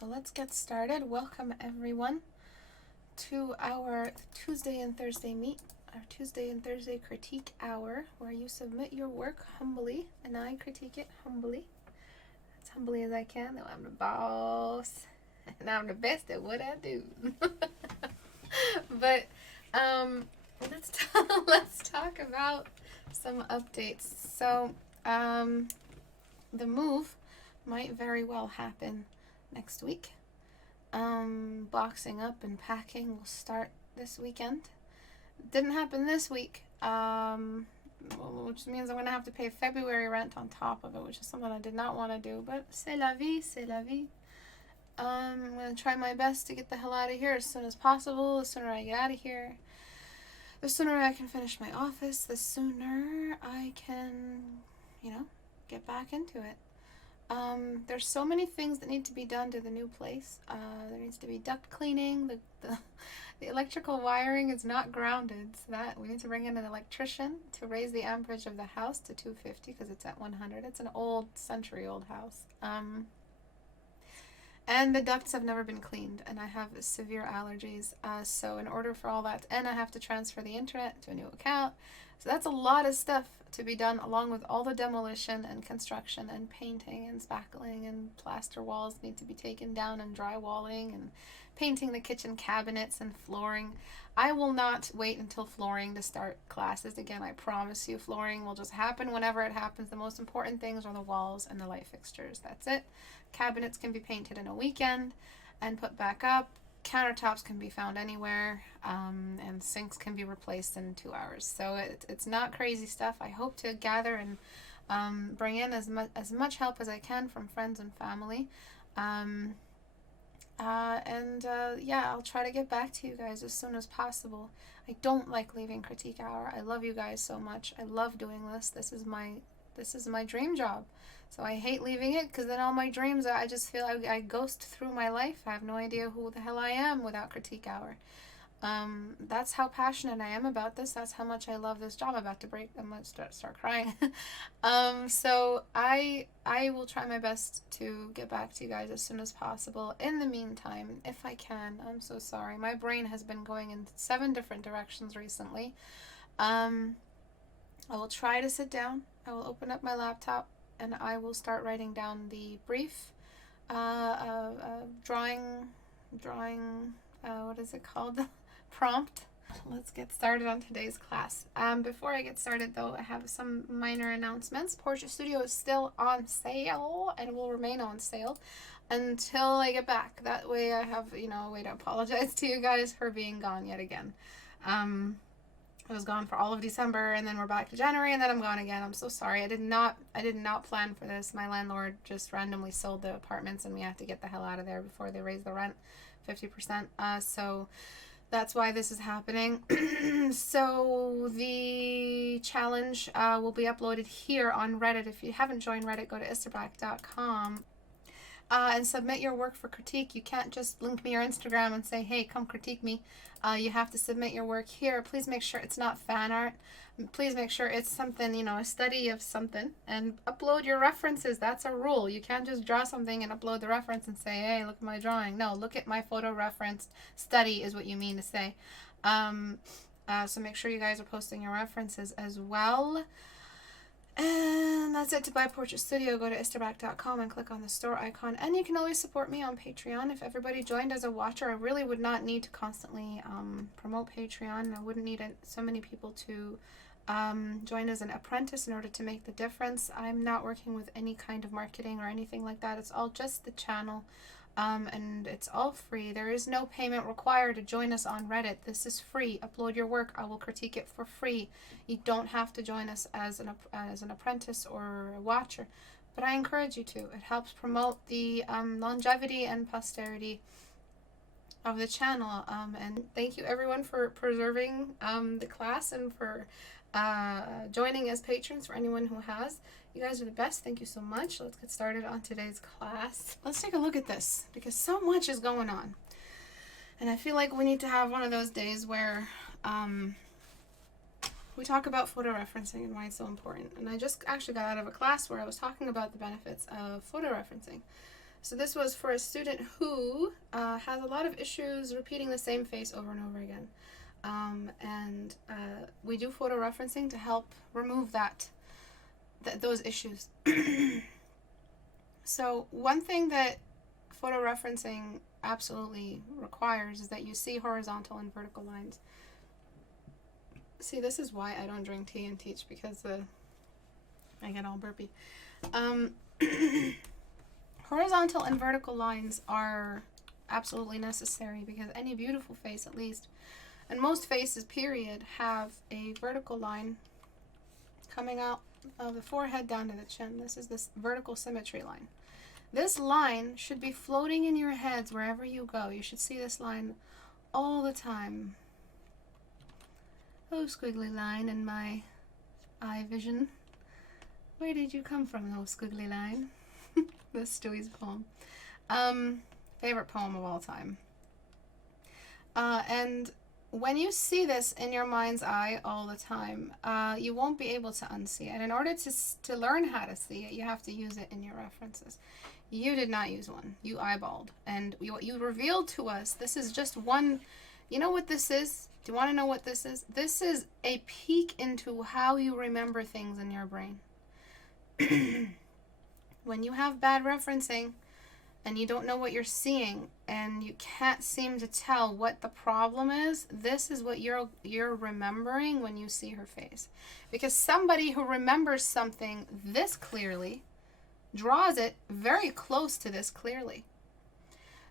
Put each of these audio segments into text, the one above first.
So let's get started. Welcome everyone to our Tuesday and Thursday critique hour, where you submit your work humbly and I critique it humbly, as humbly as I can, though I'm the boss and I'm the best at what I do. But let's talk about some updates. So the move might very well happen next week. Boxing up and packing will start this weekend. Didn't happen this week, which means I'm going to have to pay February rent on top of it, which is something I did not want to do, but c'est la vie, c'est la vie. I'm going to try my best to get the hell out of here as soon as possible. The sooner I get out of here, the sooner I can finish my office, the sooner I can, get back into it. There's so many things that need to be done to the new place. There needs to be duct cleaning. The electrical wiring is not grounded, so that we need to bring in an electrician to raise the amperage of the house to 250 because it's at 100. It's an century-old house. And the ducts have never been cleaned, and I have severe allergies. So in order for all that, and I have to transfer the internet to a new account. So that's a lot of stuff to be done, along with all the demolition and construction and painting and spackling, and plaster walls need to be taken down, and drywalling and painting the kitchen cabinets and flooring. I will not wait until flooring to start classes again. I promise you, flooring will just happen whenever it happens. The most important things are the walls and the light fixtures. That's it. Cabinets can be painted in a weekend and put back up. Countertops can be found anywhere, and sinks can be replaced in 2 hours. So it's not crazy stuff. I hope to gather and bring in as much help as I can from friends and family. I'll try to get back to you guys as soon as possible. I don't like leaving Critique Hour. I love you guys so much. I love doing this. This is my dream job. So I hate leaving it, because then all my dreams, I just feel I ghost through my life. I have no idea who the hell I am without Critique Hour. That's how passionate I am about this. That's how much I love this job. I'm about to break. I'm going to start crying. So I will try my best to get back to you guys as soon as possible. In the meantime, if I can, I'm so sorry. My brain has been going in 7 different directions recently. I will try to sit down. I will open up my laptop, and I will start writing down the brief drawing, what is it called? Prompt. Let's get started on today's class. Before I get started, though, I have some minor announcements. Portrait Studio is still on sale and will remain on sale until I get back. That way I have, a way to apologize to you guys for being gone yet again. I was gone for all of December, and then we're back to January, and then I'm gone again. I'm so sorry. I did not plan for this. My landlord just randomly sold the apartments, and we have to get the hell out of there before they raise the rent 50%. So that's why this is happening. So the challenge will be uploaded here on Reddit. If you haven't joined Reddit, go to istebrak.com. And submit your work for critique. You can't just link me your Instagram and say, hey, come critique me. You have to submit your work here. Please make sure it's not fan art. Please make sure it's something, a study of something. And upload your references. That's a rule. You can't just draw something and upload the reference and say, hey, look at my drawing. No, look at my photo referenced study is what you mean to say. So make sure you guys are posting your references as well. And that's it. To buy Portrait Studio, go to istebrak.com and click on the store icon. And you can always support me on Patreon. If everybody joined as a watcher, I really would not need to constantly promote Patreon. I wouldn't need so many people to join as an apprentice in order to make the difference. I'm not working with any kind of marketing or anything like that. It's all just the channel. And it's all free. There is no payment required to join us on Reddit. This is free. Upload your work. I will critique it for free. You don't have to join us as an apprentice or a watcher, but I encourage you to. It helps promote the longevity and posterity of the channel. And thank you everyone for preserving the class and for joining as patrons, for anyone who has. You guys are the best. Thank you so much. Let's get started on today's class. Let's take a look at this, because so much is going on. And I feel like we need to have one of those days where we talk about photo referencing and why it's so important. And I just actually got out of a class where I was talking about the benefits of photo referencing. So this was for a student who has a lot of issues repeating the same face over and over again. And we do photo referencing to help remove those issues. So one thing that photo referencing absolutely requires is that you see horizontal and vertical lines. See, this is why I don't drink tea and teach, because I get all burpy. Horizontal and vertical lines are absolutely necessary, because any beautiful face, at least, and most faces, period, have a vertical line coming out of the forehead down to the chin. This is this vertical symmetry line. This line should be floating in your heads wherever you go. You should see this line all the time. Oh, squiggly line in my eye vision. Where did you come from, oh squiggly line? This Stewie's poem. Favorite poem of all time. And when you see this in your mind's eye all the time, you won't be able to unsee it. And in order to learn how to see it, you have to use it in your references. You did not use one. You eyeballed. And what you revealed to us, this is just one. You know what this is? Do you want to know what this is? This is a peek into how you remember things in your brain. When you have bad referencing and you don't know what you're seeing and you can't seem to tell what the problem is, this is what you're remembering when you see her face. Because somebody who remembers something this clearly draws it very close to this clearly.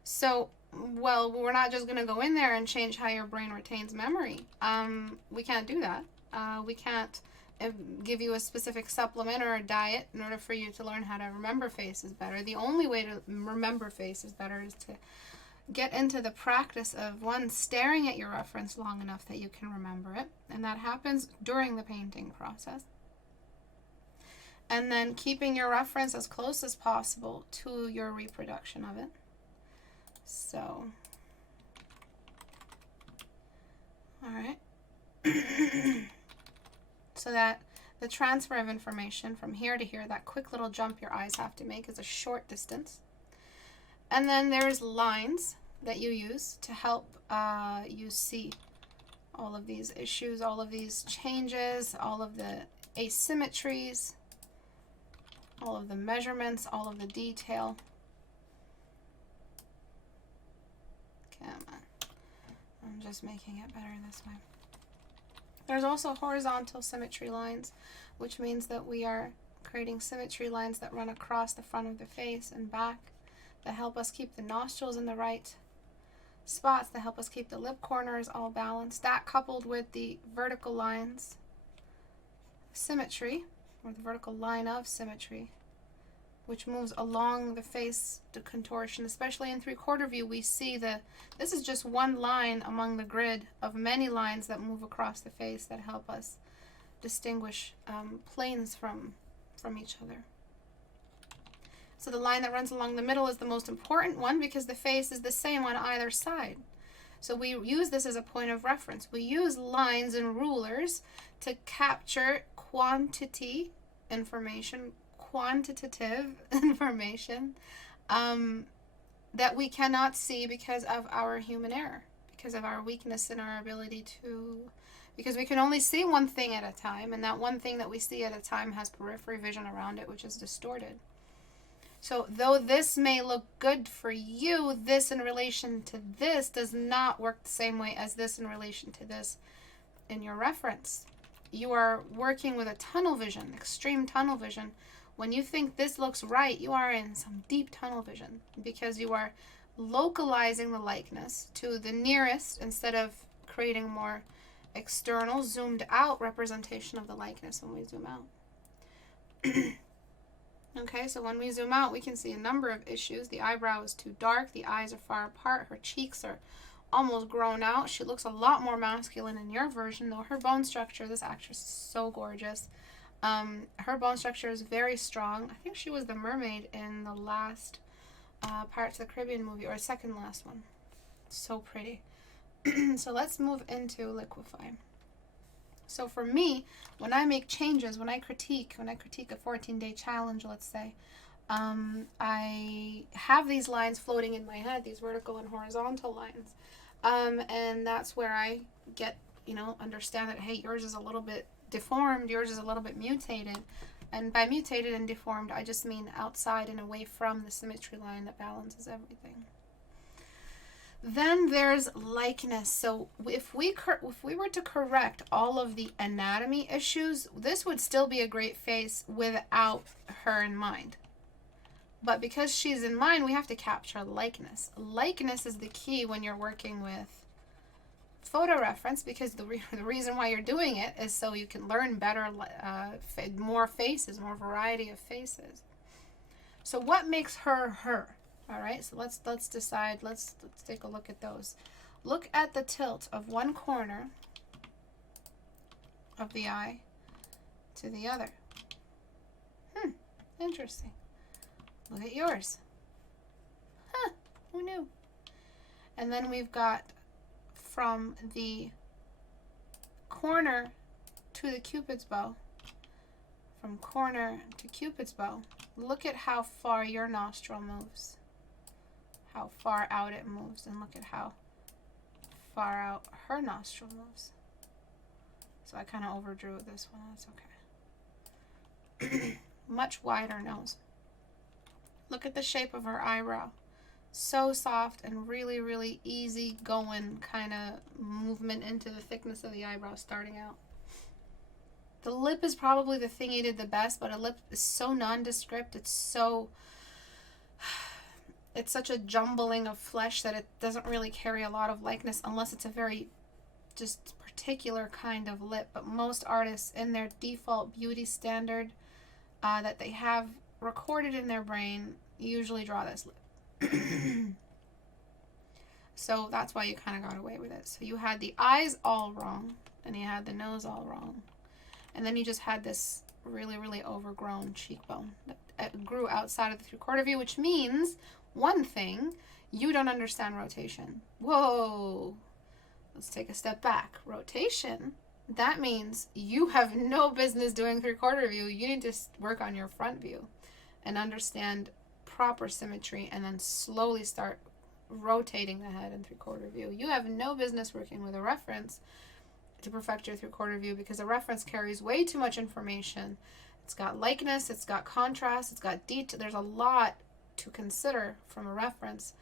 So, well, we're not just going to go in there and change how your brain retains memory. We can't do that. We can't give you a specific supplement or a diet in order for you to learn how to remember faces better. The only way to remember faces better is to get into the practice of, one, staring at your reference long enough that you can remember it. And that happens during the painting process. And then keeping your reference as close as possible to your reproduction of it. So, all right. So that the transfer of information from here to here, that quick little jump your eyes have to make, is a short distance. And then there's lines that you use to help you see all of these issues, all of these changes, all of the asymmetries, all of the measurements, all of the detail. Come on. I'm just making it better this way. There's also horizontal symmetry lines, which means that we are creating symmetry lines that run across the front of the face and back, that help us keep the nostrils in the right spots, that help us keep the lip corners all balanced. That, coupled with the vertical lines, symmetry, or the vertical line of symmetry, which moves along the face to contortion. Especially in 3/4 view, we see this is just one line among the grid of many lines that move across the face that help us distinguish planes from each other. So the line that runs along the middle is the most important one, because the face is the same on either side. So we use this as a point of reference. We use lines and rulers to capture quantity information, quantitative information that we cannot see because of our human error, because of our weakness in our ability to, because we can only see one thing at a time, and that one thing that we see at a time has periphery vision around it, which is distorted. So though this may look good for you, this in relation to this does not work the same way as this in relation to this in your reference. You are working with a tunnel vision, extreme tunnel vision. When you think this looks right, you are in some deep tunnel vision, because you are localizing the likeness to the nearest instead of creating more external, zoomed out representation of the likeness when we zoom out. Okay, so when we zoom out, we can see a number of issues. The eyebrow is too dark, the eyes are far apart, her cheeks are almost grown out. She looks a lot more masculine in your version, though her bone structure, this actress is so gorgeous. Her bone structure is very strong. I think she was the mermaid in the last Pirates of the Caribbean movie, or second last one. So pretty. So let's move into liquefy. So for me, when I make changes, when I critique a 14-day challenge, let's say, I have these lines floating in my head, these vertical and horizontal lines. And that's where I get, understand that, hey, yours is a little bit deformed, yours is a little bit mutated. And by mutated and deformed, I just mean outside and away from the symmetry line that balances everything. Then there's likeness. So if we were to correct all of the anatomy issues, this would still be a great face without her in mind. But because she's in mind, we have to capture likeness. Likeness is the key when you're working with photo reference, because the reason why you're doing it is so you can learn better, more faces, more variety of faces. So what makes her her? All right, so let's decide. Let's take a look at those. Look at the tilt of one corner of the eye to the other. Interesting. Look at yours. Huh, who knew? And then we've got from the corner to the Cupid's bow, from corner to Cupid's bow, look at how far your nostril moves, how far out it moves, and look at how far out her nostril moves. So I kind of overdrew this one, that's okay. Much wider nose. Look at the shape of her eyebrow. So soft and really, really easy going kind of movement into the thickness of the eyebrow starting out. The lip is probably the thing you did the best, but a lip is so nondescript. It's such a jumbling of flesh that it doesn't really carry a lot of likeness unless it's a very just particular kind of lip. But most artists in their default beauty standard that they have recorded in their brain usually draw this lip. So that's why you kind of got away with it. So you had the eyes all wrong, and you had the nose all wrong, and then you just had this really, really overgrown cheekbone that grew outside of the three-quarter view, which means one thing: you don't understand rotation. Whoa, let's take a step back. Rotation, that means you have no business doing three-quarter view. You need to work on your front view and understand proper symmetry, and then slowly start rotating the head in three-quarter view. You have no business working with a reference to perfect your three-quarter view, because a reference carries way too much information. It's got likeness, it's got contrast, it's got detail. There's a lot to consider from a reference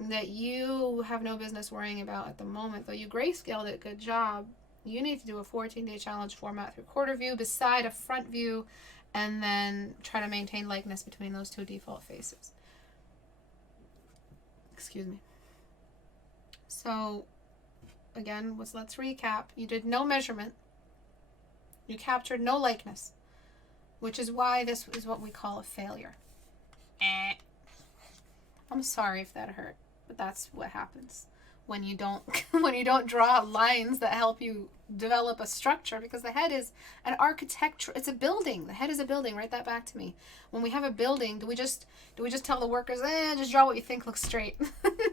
that you have no business worrying about at the moment. Though you grayscaled it, good job. You need to do a 14-day challenge format three-quarter view beside a front view, and then try to maintain likeness between those two default faces. Excuse me. So again, let's recap. You did no measurement. You captured no likeness, which is why this is what we call a failure. I'm sorry if that hurt, but that's what happens when you don't draw lines that help you develop a structure, because the head is an architecture. It's a building. The head is a building. Write that back to me. When we have a building, do we just tell the workers, just draw what you think looks straight?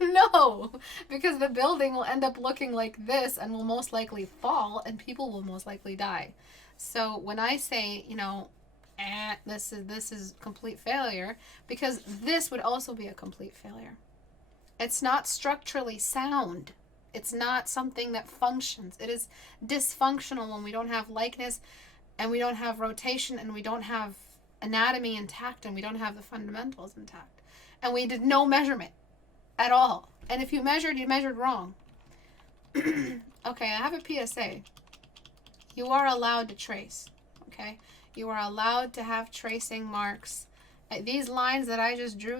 No, because the building will end up looking like this and will most likely fall, and people will most likely die. So when I say, this is complete failure, because this would also be a complete failure. It's not structurally sound. It's not something that functions. It is dysfunctional when we don't have likeness, and we don't have rotation, and we don't have anatomy intact, and we don't have the fundamentals intact. And we did no measurement at all. And if you measured, you measured wrong. Okay, I have a PSA. You are allowed to trace, okay? You are allowed to have tracing marks. These lines that I just drew,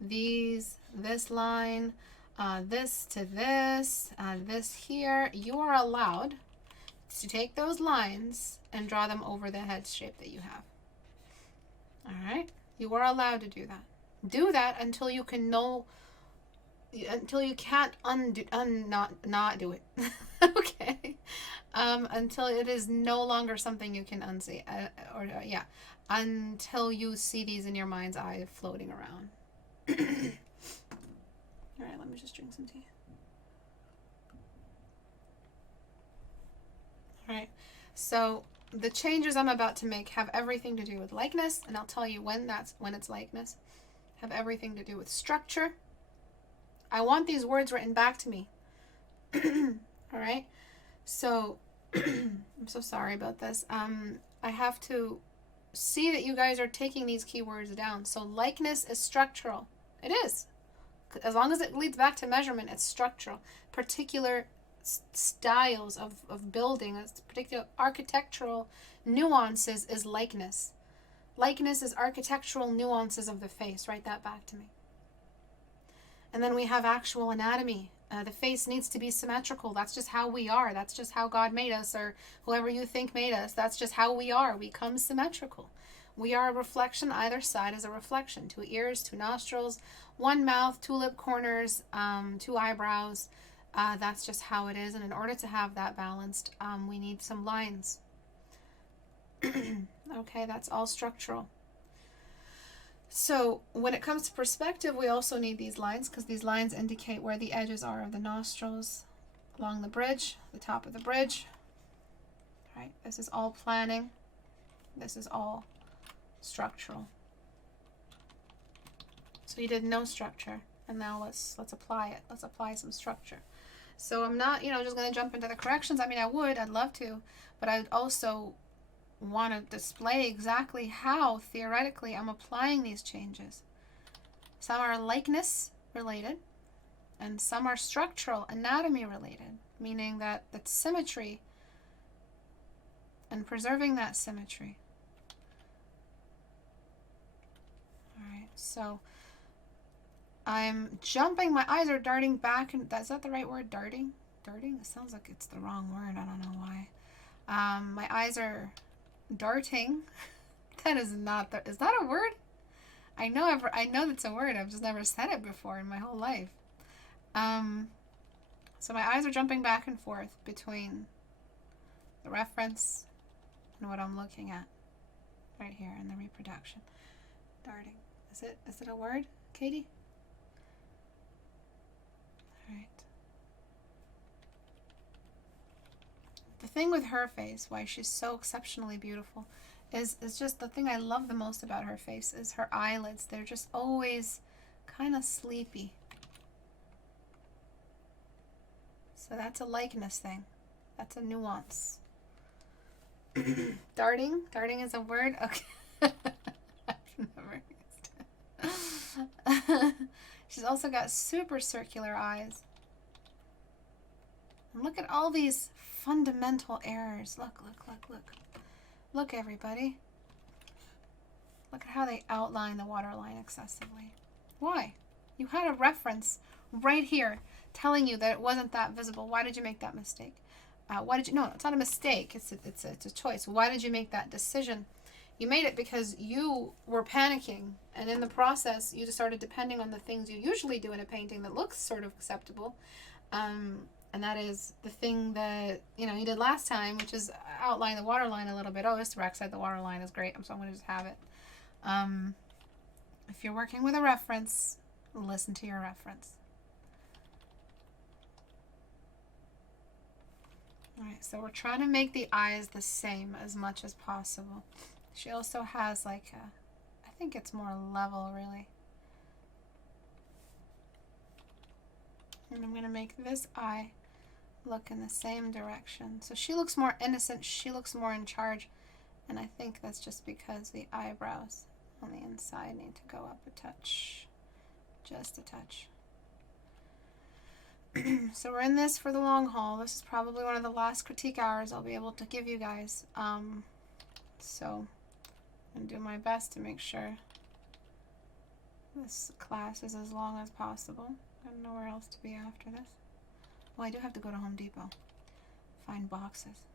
this line, this to this, this here, you are allowed to take those lines and draw them over the head shape that you have. All right? You are allowed to do that. Do that until you can until you can't not do it. Okay? Until it is no longer something you can unsee, until you see these in your mind's eye floating around. All right, let me just drink some tea. All right, so the changes I'm about to make have everything to do with likeness, and I'll tell you when it's likeness. Have everything to do with structure. I want these words written back to me. All right. So I'm so sorry about this. I have to see that you guys are taking these keywords down. So likeness is structural. It is. As long as it leads back to measurement, it's structural. Particular styles of building, particular architectural nuances is likeness. Likeness is architectural nuances of the face. Write that back to me. And then we have actual anatomy. The face needs to be symmetrical. That's just how we are. That's just how God made us, or whoever you think made us. That's just how we are. We come symmetrical. We are a reflection. Either side is a reflection. 2 ears, 2 nostrils, 1 mouth, 2 lip corners, 2 eyebrows. That's just how it is. And in order to have that balanced, we need some lines. Okay, that's all structural. So when it comes to perspective, we also need these lines, because these lines indicate where the edges are of the nostrils along the bridge, the top of the bridge. All right, this is all planning. This is all structural. So you did no structure, and now let's apply it. Let's apply some structure. So I'm not, just going to jump into the corrections. I mean, I'd love to, but I'd also want to display exactly how theoretically I'm applying these changes. Some are likeness related, and some are structural, anatomy related, meaning that that's symmetry and preserving that symmetry. All right, so I'm jumping, my eyes are darting back, and is that the right word, darting? Darting? It sounds like it's the wrong word, I don't know why. My eyes are darting. That is not is that a word? I know that's a word. I've just never said it before in my whole life. So my eyes are jumping back and forth between the reference and what I'm looking at right here in the reproduction. Darting. Is it a word, Katie? All right. The thing with her face, why she's so exceptionally beautiful, is just the thing I love the most about her face is her eyelids. They're just always kind of sleepy. So that's a likeness thing. That's a nuance. Darting? Darting is a word? Okay. I've never used it. She's also got super circular eyes. And look at all these fundamental errors. Look. Look, everybody. Look at how they outline the waterline excessively. Why? You had a reference right here telling you that it wasn't that visible. Why did you make that mistake? No, it's not a mistake. It's a choice. Why did you make that decision? You made it because you were panicking, and in the process, you just started depending on the things you usually do in a painting that looks sort of acceptable. And that is the thing that, you did last time, which is outline the waterline a little bit. Oh, Istebrak said the waterline is great, so I'm going to just have it. If you're working with a reference, listen to your reference. All right, so we're trying to make the eyes the same as much as possible. She also has I think it's more level, really. And I'm going to make this eye look in the same direction. So she looks more innocent, she looks more in charge, and I think that's just because the eyebrows on the inside need to go up a touch. Just a touch. So we're in this for the long haul. This is probably one of the last critique hours I'll be able to give you guys. So I'm going to do my best to make sure this class is as long as possible. I don't know where else to be after this. Well, I do have to go to Home Depot. Find boxes.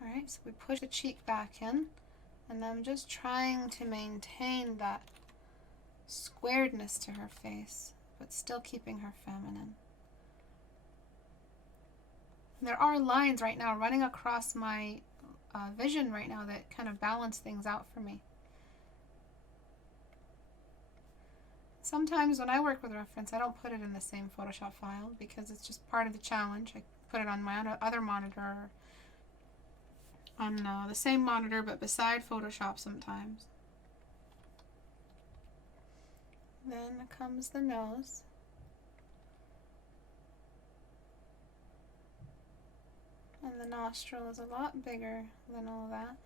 Alright, so we push the cheek back in, and I'm just trying to maintain that squaredness to her face, but still keeping her feminine. There are lines right now running across my vision right now that kind of balance things out for me. Sometimes when I work with reference, I don't put it in the same Photoshop file because it's just part of the challenge. I put it on my other monitor on the same monitor but beside Photoshop sometimes. Then comes the nose. And the nostril is a lot bigger than all that.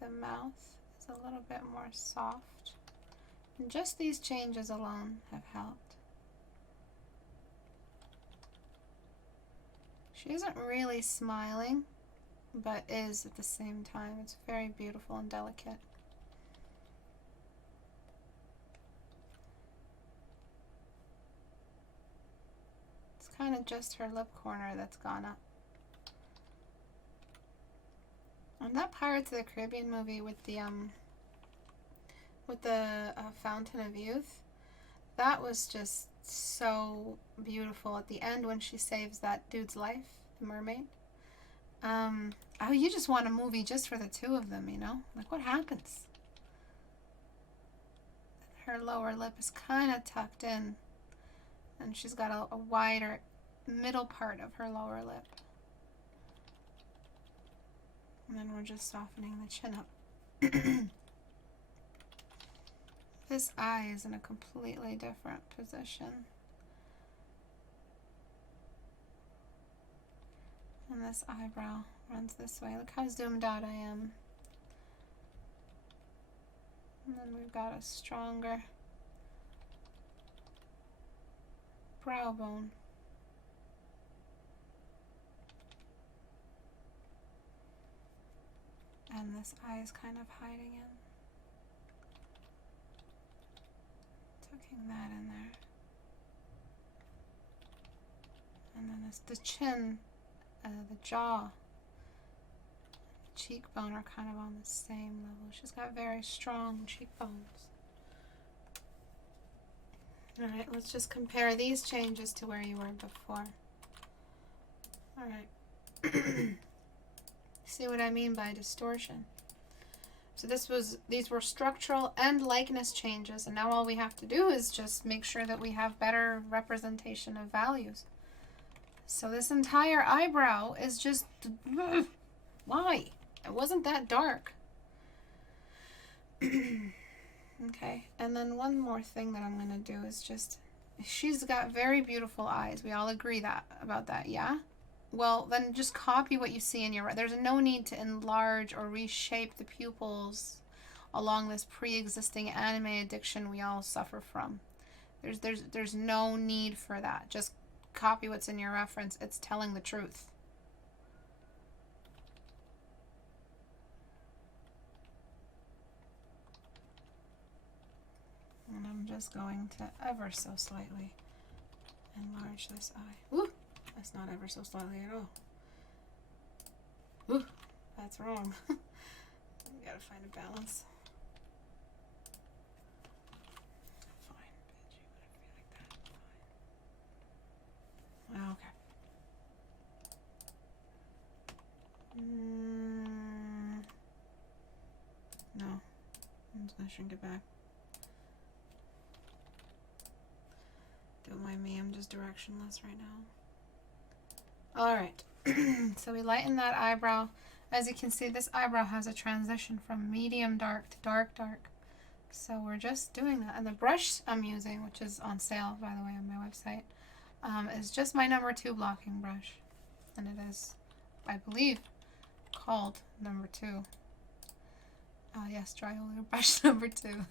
The mouth is a little bit more soft. And just these changes alone have helped. She isn't really smiling, but is at the same time. It's very beautiful and delicate. It's kind of just her lip corner that's gone up. And that Pirates of the Caribbean movie with the Fountain of Youth, that was just so beautiful at the end when she saves that dude's life, the mermaid. Oh, you just want a movie just for the two of them, you know? Like, what happens? Her lower lip is kind of tucked in, and she's got a wider middle part of her lower lip. And then we're just softening the chin up. This eye is in a completely different position. And this eyebrow runs this way. Look how zoomed out I am. And then we've got a stronger brow bone. And this eye is kind of hiding in. Tucking that in there. And then the chin, the jaw, the cheekbone are kind of on the same level. She's got very strong cheekbones. Alright, let's just compare these changes to where you were before. Alright. See what I mean by distortion? So these were structural and likeness changes, and now all we have to do is just make sure that we have better representation of values. So this entire eyebrow is just, why? It wasn't that dark. Okay, and then one more thing that I'm gonna do is just, she's got very beautiful eyes. We all agree about that, yeah? Well, then just copy what you see in your... There's no need to enlarge or reshape the pupils along this pre-existing anime addiction we all suffer from. There's no need for that. Just copy what's in your reference. It's telling the truth. And I'm just going to ever so slightly enlarge this eye. Ooh! That's not ever so slightly at all. Ooh, that's wrong. We gotta find a balance. Fine, bitch, you wanna be like that? Fine. Okay. No, I'm just gonna shrink it back. Don't mind me, I'm just directionless right now. Alright, so we lighten that eyebrow. As you can see, this eyebrow has a transition from medium dark to dark dark. So we're just doing that. And the brush I'm using, which is on sale, by the way, on my website, is just my number 2 blocking brush. And it is, I believe, called number 2. Yes, dry roller brush number 2.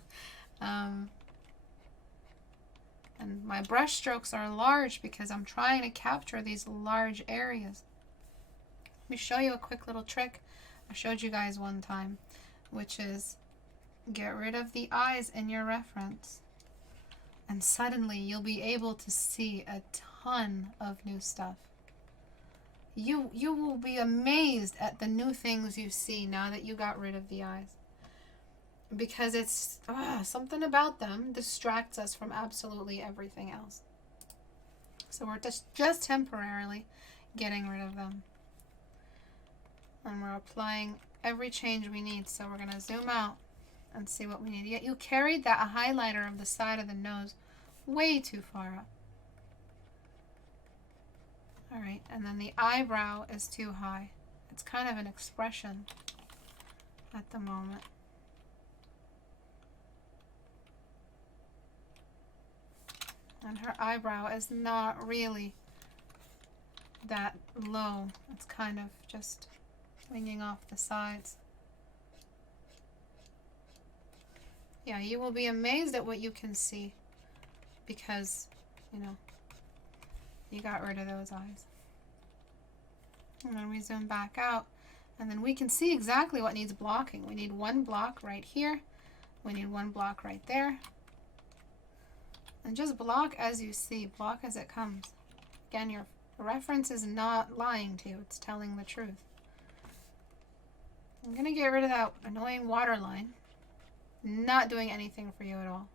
And my brush strokes are large because I'm trying to capture these large areas. Let me show you a quick little trick I showed you guys one time, which is get rid of the eyes in your reference, and suddenly you'll be able to see a ton of new stuff. You will be amazed at the new things you see now that you got rid of the eyes. Because it's something about them distracts us from absolutely everything else. So we're just temporarily getting rid of them. And we're applying every change we need. So we're going to zoom out and see what we need. Yet you carried that highlighter of the side of the nose way too far up. All right, and then the eyebrow is too high. It's kind of an expression at the moment. And her eyebrow is not really that low. It's kind of just winging off the sides. Yeah, you will be amazed at what you can see because, you know, you got rid of those eyes. And then we zoom back out, and then we can see exactly what needs blocking. We need one block right here. We need one block right there. And just block as you see, block as it comes. Again, your reference is not lying to you, it's telling the truth. I'm going to get rid of that annoying water line. Not doing anything for you at all.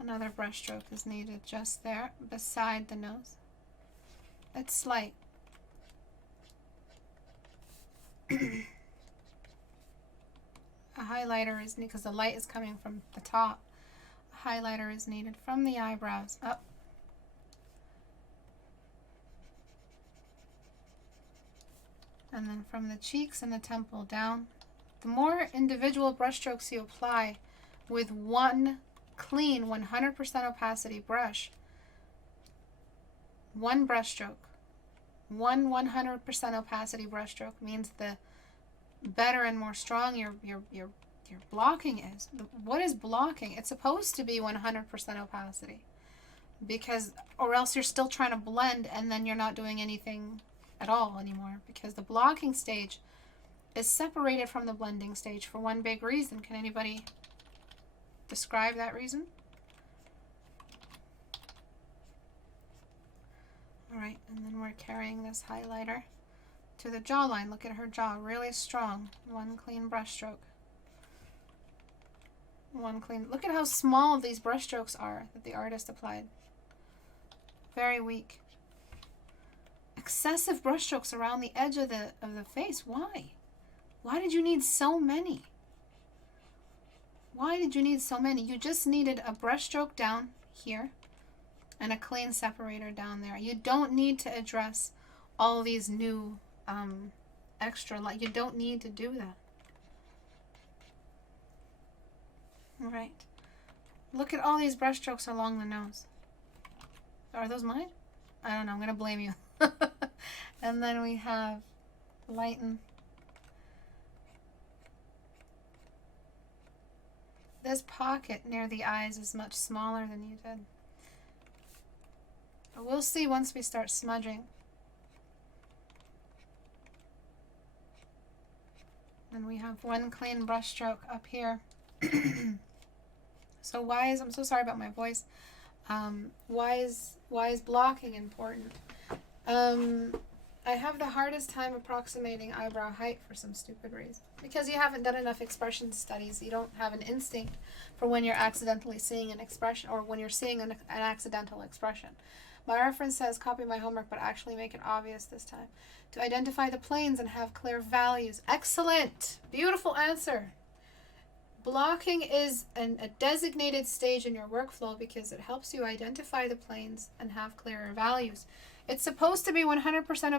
Another brush stroke is needed just there, beside the nose. It's slight. A highlighter is needed because the light is coming from the top. A highlighter is needed from the eyebrows up. And then from the cheeks and the temple down. The more individual brush strokes you apply with one clean 100% opacity brush, one brush stroke, one 100% opacity brush stroke means the better and more strong your blocking is. What is blocking? It's supposed to be 100% opacity, because or else you're still trying to blend and then you're not doing anything at all anymore, because the blocking stage is separated from the blending stage for one big reason. Can anybody describe that reason? All right, and then we're carrying this highlighter to the jawline. Look at her jaw, really strong. One clean brush stroke. One clean. Look at how small these brush strokes are that the artist applied. Very weak. Excessive brush strokes around the edge of the face. Why? Why did you need so many? Why did you need so many? You just needed a brush stroke down here and a clean separator down there. You don't need to address all these new extra light. You don't need to do that. All right. Look at all these brush strokes along the nose. Are those mine? I don't know. I'm going to blame you. And then we have lighten. This pocket near the eyes is much smaller than you did. But we'll see once we start smudging. And we have one clean brush stroke up here. So I'm so sorry about my voice. Why is blocking important? I have the hardest time approximating eyebrow height for some stupid reason. Because you haven't done enough expression studies. You don't have an instinct for when you're accidentally seeing an expression, or when you're seeing an accidental expression. My reference says, copy my homework, but actually make it obvious this time. To identify the planes and have clear values. Excellent! Beautiful answer. Blocking is a designated stage in your workflow because it helps you identify the planes and have clearer values. It's supposed to be 100%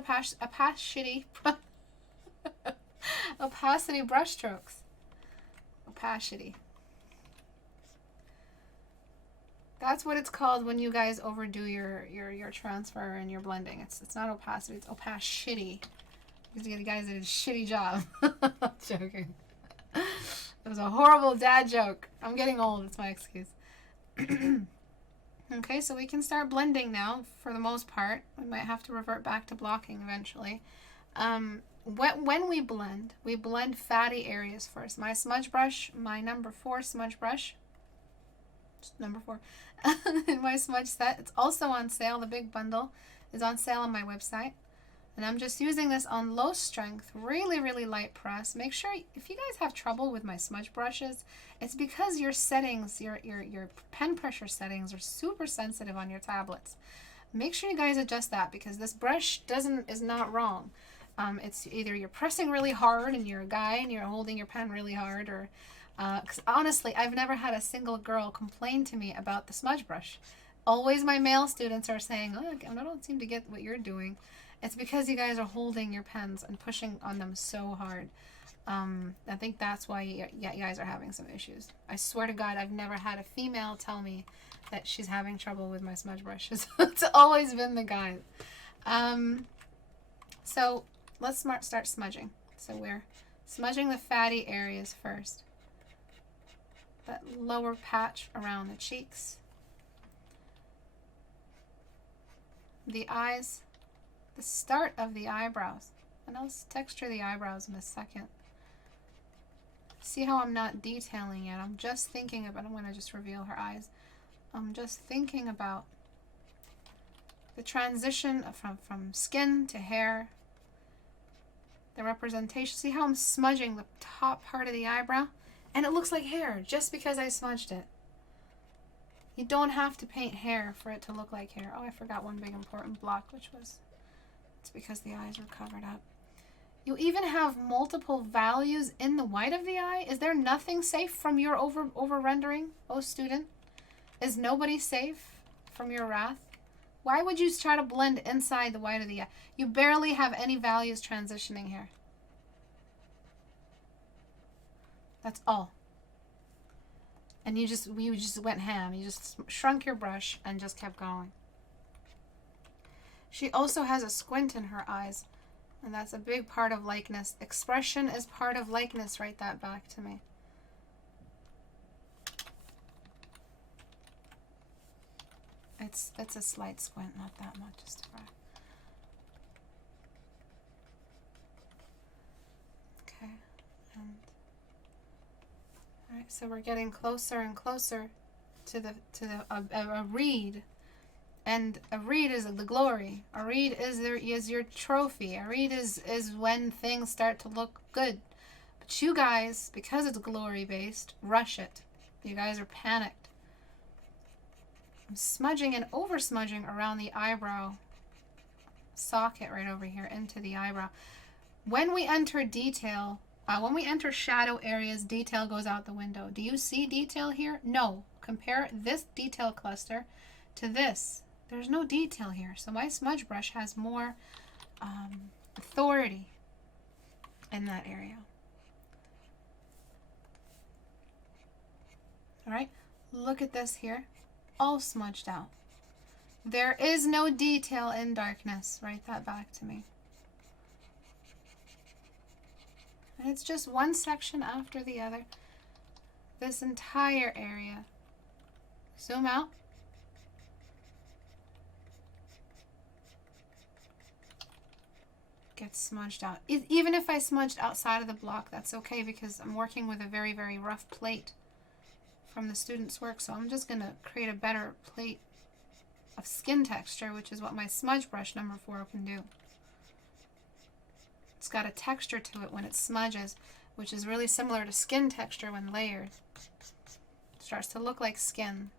opacity brush strokes. Opacity. That's what it's called when you guys overdo your transfer and your blending. It's not opacity, it's opacity. Because you guys did a shitty job. I'm joking. It was a horrible dad joke. I'm getting old, it's my excuse. Okay, so we can start blending now for the most part. We might have to revert back to blocking eventually. When we blend fatty areas first. My smudge brush, my number 4 smudge brush, just number 4, in my smudge set, it's also on sale. The big bundle is on sale on my website. And I'm just using this on low strength, really, really light press. Make sure, if you guys have trouble with my smudge brushes, it's because your settings, your pen pressure settings are super sensitive on your tablets. Make sure you guys adjust that, because this brush is not wrong. It's either you're pressing really hard and you're a guy and you're holding your pen really hard, or, because honestly, I've never had a single girl complain to me about the smudge brush. Always my male students are saying, oh, I don't seem to get what you're doing. It's because you guys are holding your pens and pushing on them so hard. I think that's why you guys are having some issues. I swear to God, I've never had a female tell me that she's having trouble with my smudge brushes. It's always been the guys. So let's start smudging. So we're smudging the fatty areas first. That lower patch around the cheeks. The eyes. The start of the eyebrows. And I'll texture the eyebrows in a second. See how I'm not detailing it. I'm just thinking about, I'm going to just reveal her eyes. I'm just thinking about the transition from skin to hair. The representation. See how I'm smudging the top part of the eyebrow? And it looks like hair just because I smudged it. You don't have to paint hair for it to look like hair. Oh, I forgot one big important block, which was, it's because the eyes were covered up. You even have multiple values in the white of the eye. Is there nothing safe from your over rendering, oh student? Is nobody safe from your wrath? Why would you try to blend inside the white of the eye? You barely have any values transitioning here. That's all. And you just went ham. You just shrunk your brush and just kept going. She also has a squint in her eyes. And that's a big part of likeness. Expression is part of likeness. Write that back to me. It's a slight squint, not that much. Just okay. And all right, so we're getting closer and closer to a reed. And a reed is the glory. A reed is your trophy. A reed is when things start to look good. But you guys, because it's glory based, rush it. You guys are panicked. I'm smudging and over smudging around the eyebrow socket right over here into the eyebrow. When we enter detail, when we enter shadow areas, detail goes out the window. Do you see detail here? No. Compare this detail cluster to this. There's no detail here. So my smudge brush has more authority in that area. All right, look at this here. All smudged out. There is no detail in darkness. Write that back to me. And it's just one section after the other. This entire area. Zoom out. Gets smudged out. Even if I smudged outside of the block, that's okay because I'm working with a very, very rough plate from the student's work. So I'm just going to create a better plate of skin texture, which is what my smudge brush number 4 can do. It's got a texture to it when it smudges, which is really similar to skin texture when layered. It starts to look like skin.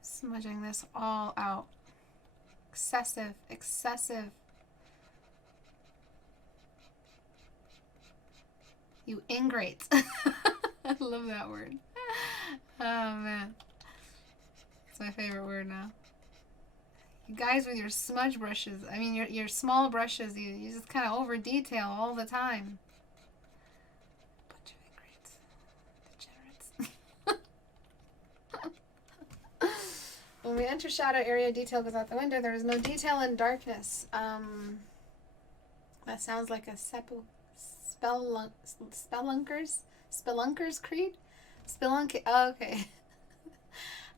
Smudging this all out. Excessive, excessive. You ingrates. I love that word. Oh man. It's my favorite word now. You guys with your smudge brushes, I mean your small brushes, you just kind of over detail all the time. Bunch of ingrates. Degenerates. When we enter shadow area, detail goes out the window. There is no detail in darkness. That sounds like a Spelunker's creed? Spelunk. Oh, okay.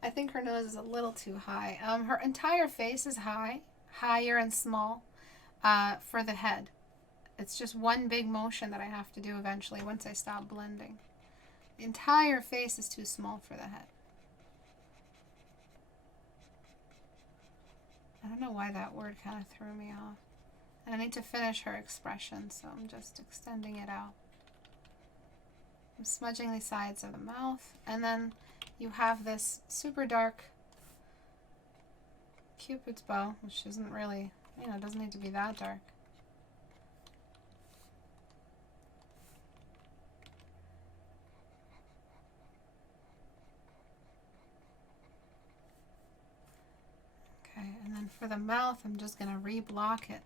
I think her nose is a little too high. Her entire face is higher and small for the head. It's just one big motion that I have to do eventually once I stop blending. The entire face is too small for the head. I don't know why that word kind of threw me off. And I need to finish her expression, so I'm just extending it out. I'm smudging the sides of the mouth, and then you have this super dark Cupid's bow, which isn't really, doesn't need to be that dark. Okay, and then for the mouth, I'm just going to re-block it.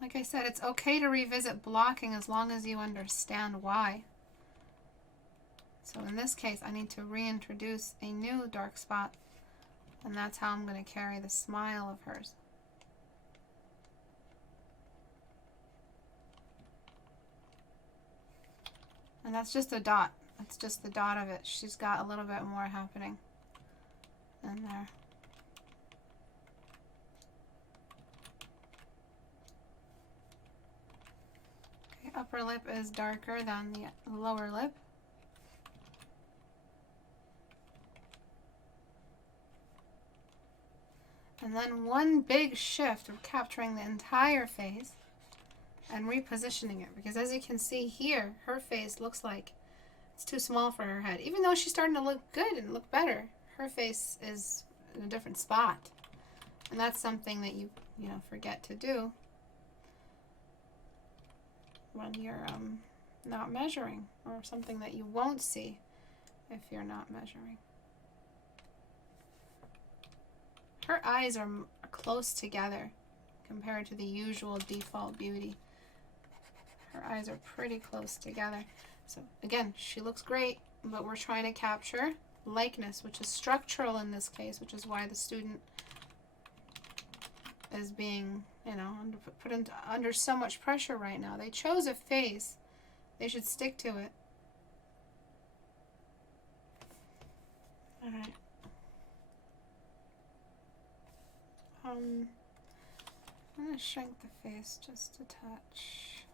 Like I said, it's okay to revisit blocking as long as you understand why. So in this case, I need to reintroduce a new dark spot, and that's how I'm going to carry the smile of hers. And that's just a dot. That's just the dot of it. She's got a little bit more happening in there. Okay, upper lip is darker than the lower lip. And then one big shift of capturing the entire face and repositioning it. Because as you can see here, her face looks like it's too small for her head. Even though she's starting to look good and look better, her face is in a different spot. And that's something that you forget to do when you're not measuring, or something that you won't see if you're not measuring. Her eyes are close together compared to the usual default beauty. Her eyes are pretty close together. So again, she looks great, but we're trying to capture likeness, which is structural in this case, which is why the student is being, put under so much pressure right now. They chose a face. They should stick to it. All right. I'm going to shrink the face just a touch.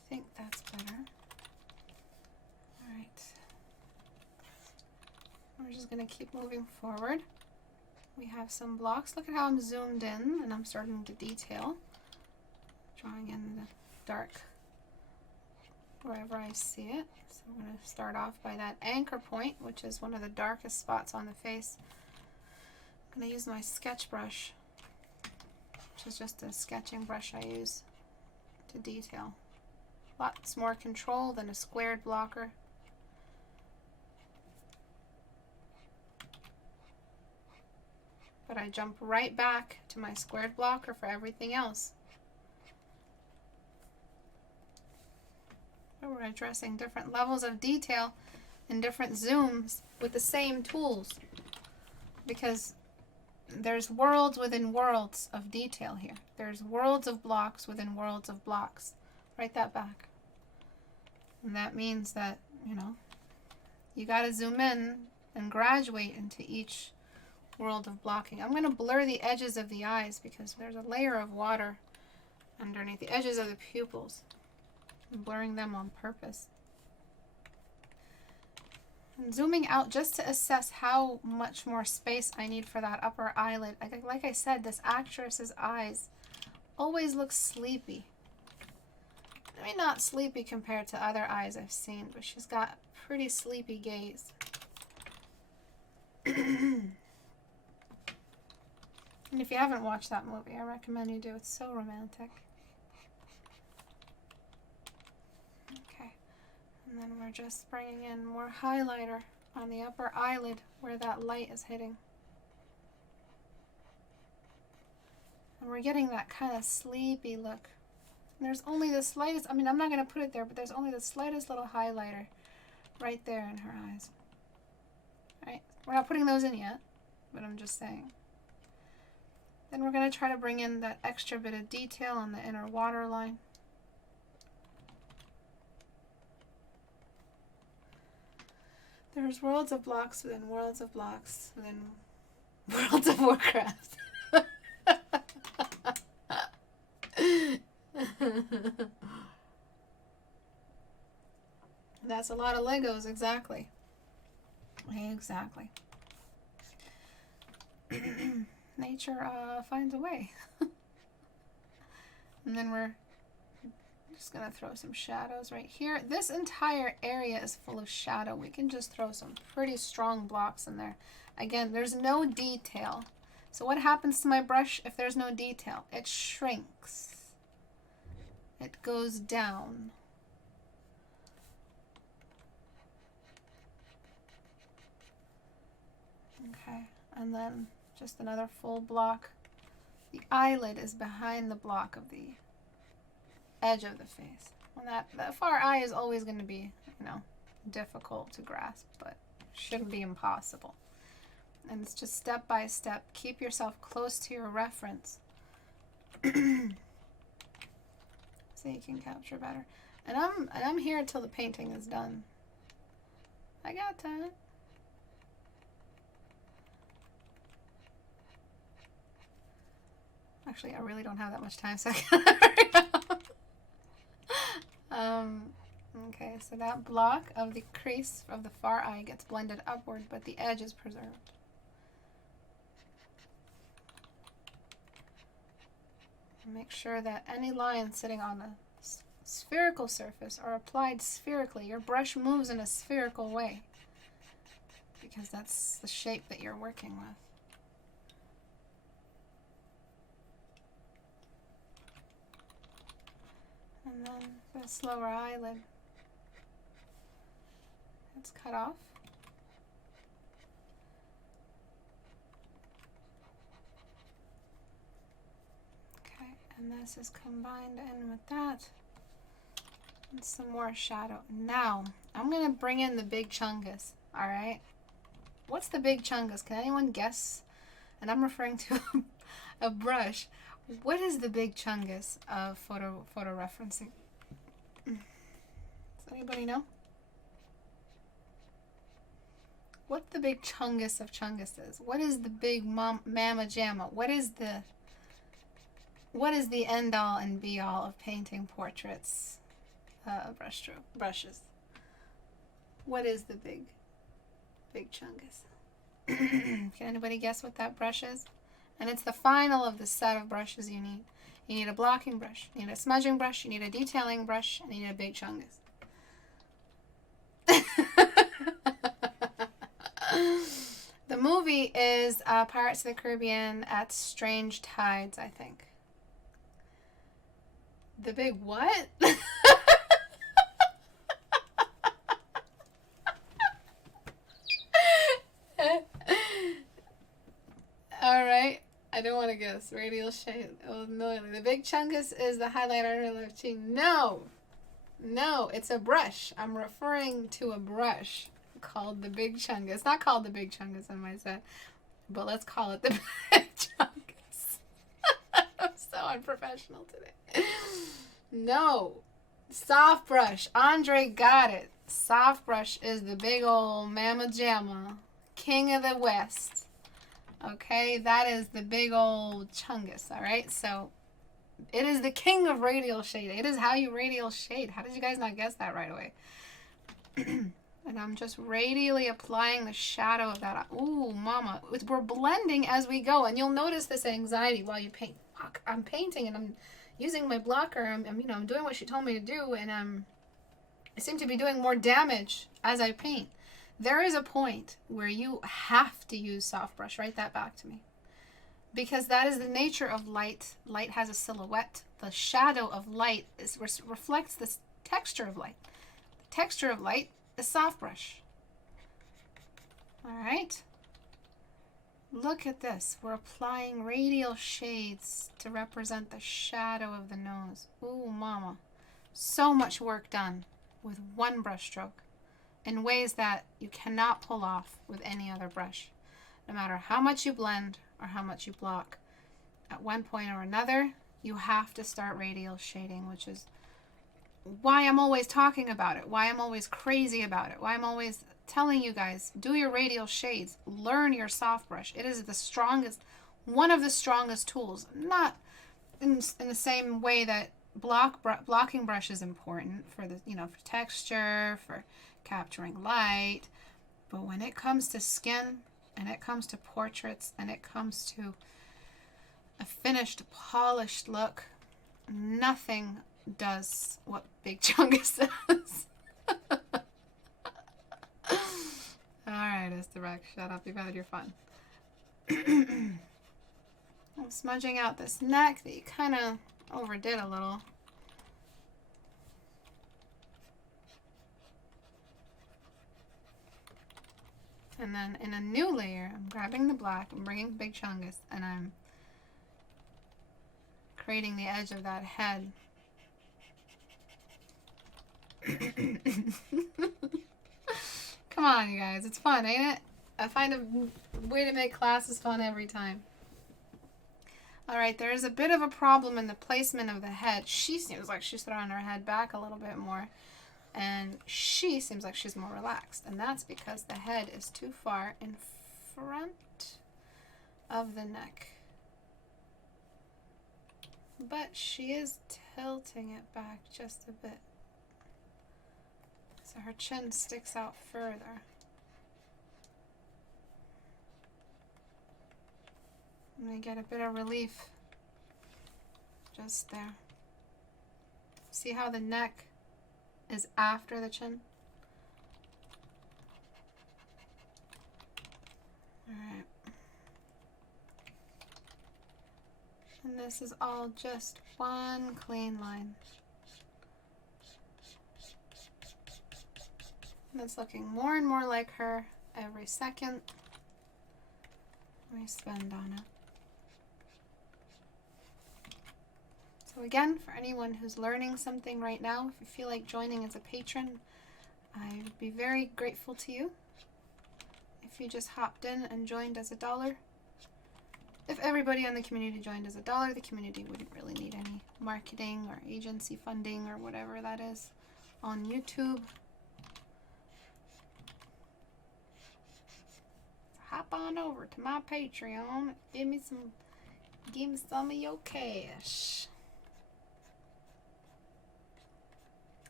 I think that's better. All right. We're just going to keep moving forward. We have some blocks. Look at how I'm zoomed in and I'm starting to detail. Drawing in the dark wherever I see it. So I'm going to start off by that anchor point, which is one of the darkest spots on the face. I'm going to use my sketch brush, which is just a sketching brush I use to detail. Lots more control than a squared blocker. But I jump right back to my squared blocker for everything else. We're addressing different levels of detail in different zooms with the same tools, because there's worlds within worlds of detail here. There's worlds of blocks within worlds of blocks. Write that back. And that means that, you got to zoom in and graduate into each world of blocking. I'm going to blur the edges of the eyes because there's a layer of water underneath the edges of the pupils. I'm blurring them on purpose. And zooming out just to assess how much more space I need for that upper eyelid. Like I said, this actress's eyes always look sleepy. I mean, not sleepy compared to other eyes I've seen, but she's got a pretty sleepy gaze. And if you haven't watched that movie, I recommend you do. It's so romantic. Okay. And then we're just bringing in more highlighter on the upper eyelid where that light is hitting. And we're getting that kind of sleepy look. And there's only the slightest, I'm not going to put it there, but there's only the slightest little highlighter right there in her eyes. Right? We're not putting those in yet, but I'm just saying. Then we're going to try to bring in that extra bit of detail on the inner waterline. There's worlds of blocks within worlds of blocks within Worlds of Warcraft. That's a lot of Legos, exactly. Exactly. Nature finds a way. And then we're just going to throw some shadows right here. This entire area is full of shadow. We can just throw some pretty strong blocks in there. Again, there's no detail. So what happens to my brush if there's no detail? It shrinks. it goes down. Okay, and then just another full block. The eyelid is behind the block of the edge of the face. And that far eye is always going to be, you know, difficult to grasp, but shouldn't be impossible. And it's just step by step. Keep yourself close to your reference so you can capture better. And I'm here until the painting is done. I got time. Actually, I really don't have that much time, so I can hurry up. Okay, so that block of the crease of the far eye gets blended upward, but the edge is preserved. And make sure that any lines sitting on a spherical surface are applied spherically. Your brush moves in a spherical way because that's the shape that you're working with. And then this lower eyelid, it's cut off. Okay, and this is combined in with that. And some more shadow. Now, I'm going to bring in the big chungus, alright? What's the big chungus? Can anyone guess? And I'm referring to a brush. What is the big chungus of photo referencing? Does anybody know? What the big chungus of chungus is? What is the big mamma jamma? What is the end all and be all of painting portraits, brushes? What is the big chungus? Can anybody guess what that brush is? And it's the final of the set of brushes you need. You need a blocking brush, you need a smudging brush, you need a detailing brush, and you need a big chungus. The movie is Pirates of the Caribbean at Strange Tides, I think. The big what? Alright, I don't want to guess. Radial shade. Oh no, the big chungus is the highlighter on the left cheek. No, it's a brush. I'm referring to a brush called the big chungus. It's not called the big chungus on my set, but let's call it the big chungus. I'm so unprofessional today. No, soft brush. Andre got it. Soft brush is the big old mamma jamma, king of the West. Okay, that is the big old chungus, all right? So it is the king of radial shade. It is how you radial shade. How did you guys not guess that right away? And I'm just radially applying the shadow of that. Ooh, mama. We're blending as we go, and you'll notice this anxiety while you paint. Fuck, I'm painting, and I'm using my blocker. I'm doing what she told me to do, and I seem to be doing more damage as I paint. There is a point where you have to use soft brush. Write that back to me. Because that is the nature of light. Light has a silhouette. The shadow of light reflects the texture of light. The texture of light is soft brush. All right. Look at this. We're applying radial shades to represent the shadow of the nose. Ooh, mama. So much work done with one brush stroke in ways that you cannot pull off with any other brush. No matter how much you blend or how much you block, at one point or another, you have to start radial shading, which is why I'm always talking about it, why I'm always crazy about it, why I'm always telling you guys, do your radial shades, learn your soft brush. It is the strongest, one of the strongest tools, not in the same way that blocking brush is important for the, for texture, for capturing light, but when it comes to skin and it comes to portraits and it comes to a finished, polished look, nothing does what Big Chungus does. Alright, Istebrak, shut up, you've had your fun. I'm smudging out this neck that you kind of overdid a little. And then in a new layer, I'm grabbing the black, I'm bringing Big Chungus, and I'm creating the edge of that head. Come on, you guys. It's fun, ain't it? I find a way to make classes fun every time. Alright, there is a bit of a problem in the placement of the head. She seems like she's throwing her head back a little bit more. And she seems like she's more relaxed. And that's because the head is too far in front of the neck. But she is tilting it back just a bit. So her chin sticks out further. And we get a bit of relief just there. See how the neck is after the chin? Alright. And this is all just one clean line. And it's looking more and more like her every second we spend on it. So again, for anyone who's learning something right now, if you feel like joining as a patron, I would be very grateful to you if you just hopped in and joined as $1. If everybody on the community joined as $1, the community wouldn't really need any marketing or agency funding or whatever that is on YouTube. Hop on over to my Patreon. Give me some of your cash.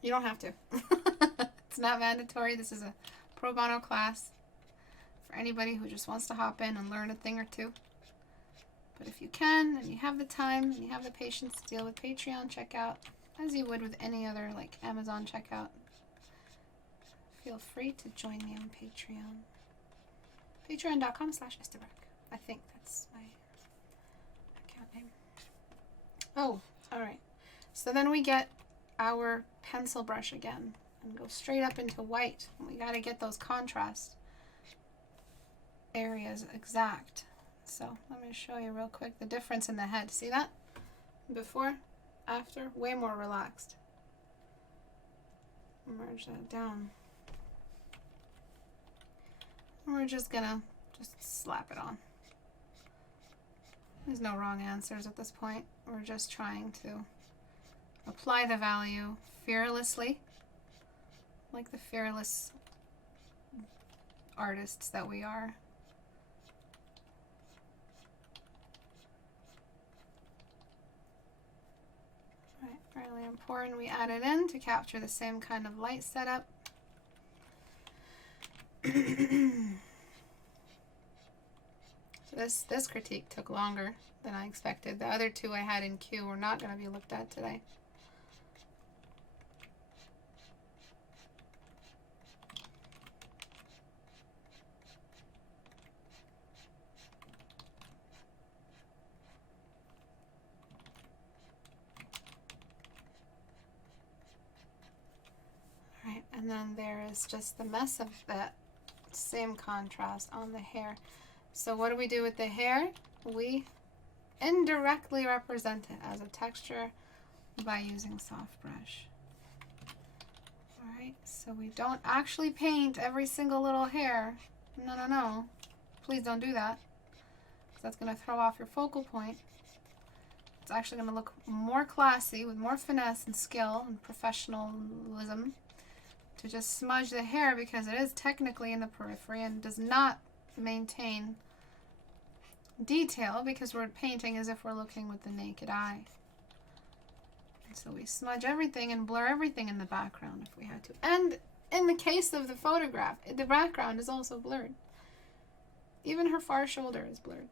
You don't have to. It's not mandatory. This is a pro bono class for anybody who just wants to hop in and learn a thing or two. But if you can, and you have the time, and you have the patience to deal with Patreon checkout, as you would with any other like Amazon checkout, feel free to join me on Patreon. Patreon.com/Istebrak. I think that's my account name. Oh, alright. So then we get our pencil brush again and go straight up into white. And we got to get those contrast areas exact. So let me show you real quick the difference in the head. See that? Before, after, way more relaxed. Merge that down. And we're just gonna slap it on. There's no wrong answers at this point. We're just trying to apply the value fearlessly, like the fearless artists that we are. Right, really important we add it in to capture the same kind of light setup. So this critique took longer than I expected. The other two I had in queue were not going to be looked at today. Alright, and then there is just the mess of that same contrast on the hair. So what do we do with the hair? We indirectly represent it as a texture by using soft brush. Alright, so we don't actually paint every single little hair. No, no, no. Please don't do that, because that's going to throw off your focal point. It's actually going to look more classy with more finesse and skill and professionalism to just smudge the hair, because it is technically in the periphery and does not maintain detail, because we're painting as if we're looking with the naked eye. And so we smudge everything and blur everything in the background if we had to. And in the case of the photograph, the background is also blurred. Even her far shoulder is blurred.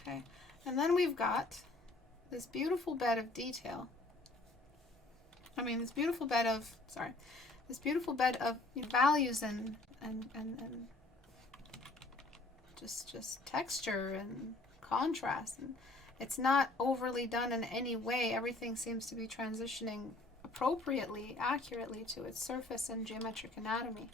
Okay, and then we've got this beautiful bed of detail. This beautiful bed of, values and just texture and contrast. And it's not overly done in any way. Everything seems to be transitioning appropriately, accurately to its surface and geometric anatomy.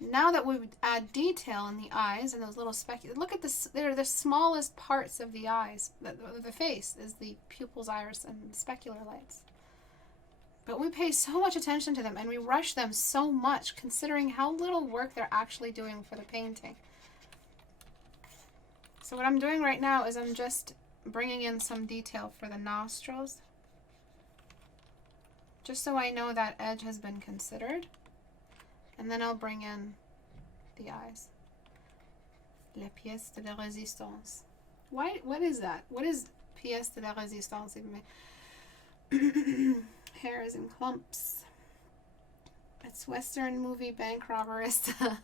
Now that we add detail in the eyes and those little look at this, they're the smallest parts of the eyes. The face is the pupils, iris, and specular lights. But we pay so much attention to them and we rush them so much, considering how little work they're actually doing for the painting. So what I'm doing right now is I'm just bringing in some detail for the nostrils, just so I know that edge has been considered. And then I'll bring in the eyes. La pièce de la résistance. Why? What is that? What is pièce de la résistance? Hair is in clumps. It's Western movie bank robberista.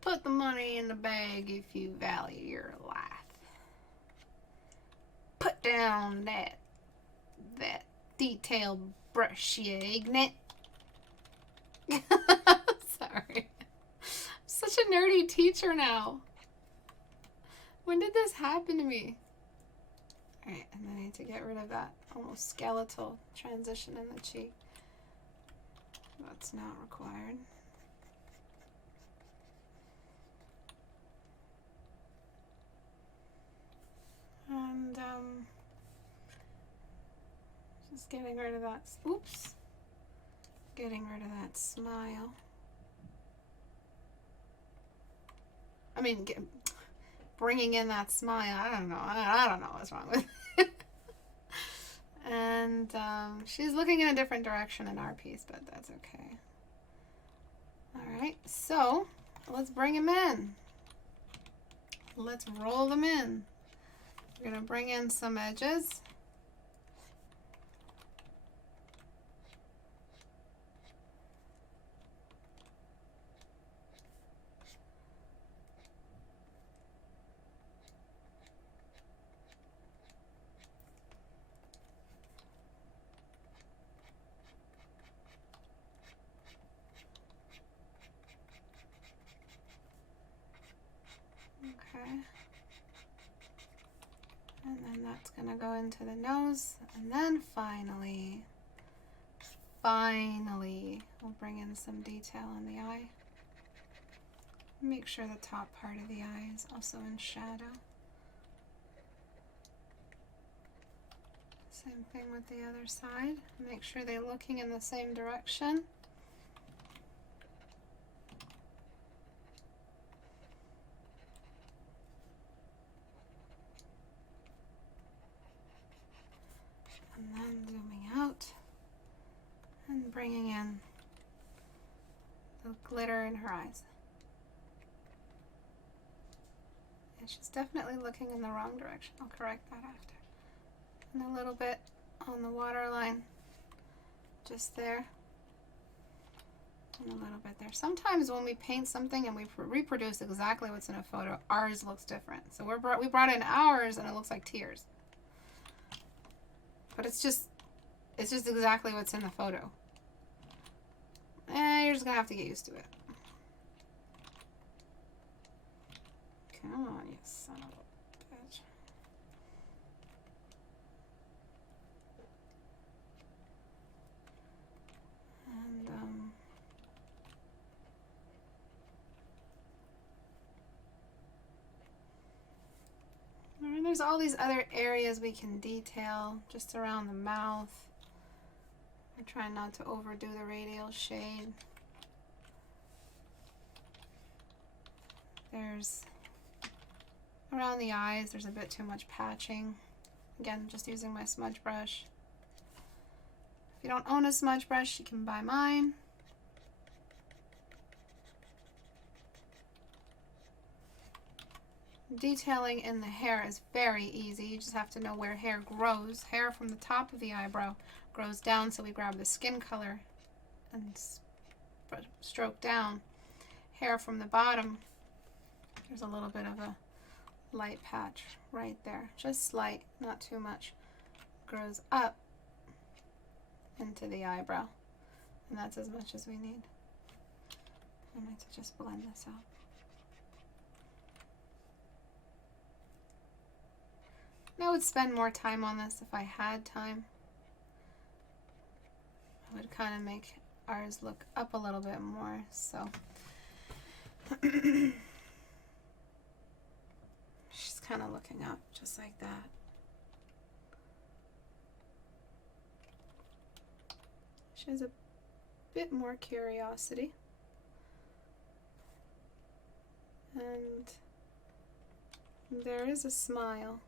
Put the money in the bag if you value your life. Put down that detailed brush, you ignite. Sorry. I'm such a nerdy teacher now. When did this happen to me? Alright, and then I need to get rid of that almost skeletal transition in the cheek. That's not required. And just getting rid of that, oops, getting rid of that smile. I mean, bringing in that smile. I don't know. I don't know what's wrong with it. And she's looking in a different direction in our piece, but that's okay. All right, so let's bring him in. Let's roll them in. We're going to bring in some edges. Okay. And then that's going to go into the nose. And then finally, we'll bring in some detail in the eye. Make sure the top part of the eye is also in shadow. Same thing with the other side. Make sure they're looking in the same direction. And then zooming out and bringing in the glitter in her eyes. And she's definitely looking in the wrong direction. I'll correct that after. And a little bit on the waterline, just there. And a little bit there. Sometimes when we paint something and we reproduce exactly what's in a photo, ours looks different. So we brought in ours and it looks like tears. But it's just exactly what's in the photo. You're just gonna have to get used to it. Come on, you son of a bitch. And there's all these other areas we can detail just around the mouth. We're trying not to overdo the radial shade. There's around the eyes, there's a bit too much patching. Again, just using my smudge brush. If you don't own a smudge brush, you can buy mine. Detailing in the hair is very easy. You just have to know where hair grows. Hair from the top of the eyebrow grows down, so we grab the skin color and stroke down. Hair from the bottom, there's a little bit of a light patch right there. Just slight, not too much. Grows up into the eyebrow. And that's as much as we need. I need to just blend this out. And I would spend more time on this if I had time. I would kind of make ours look up a little bit more, so. She's kind of looking up just like that. She has a bit more curiosity. And there is a smile.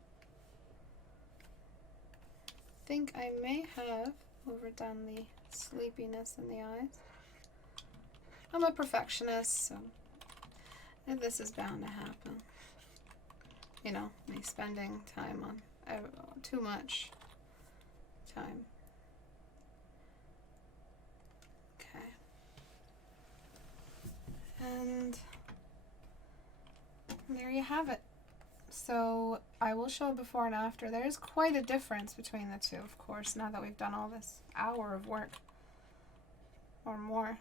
I think I may have overdone the sleepiness in the eyes. I'm a perfectionist, so this is bound to happen. You know, me spending time on too much time. Okay. And there you have it. So I will show before and after. There's quite a difference between the two, of course, now that we've done all this hour of work or more.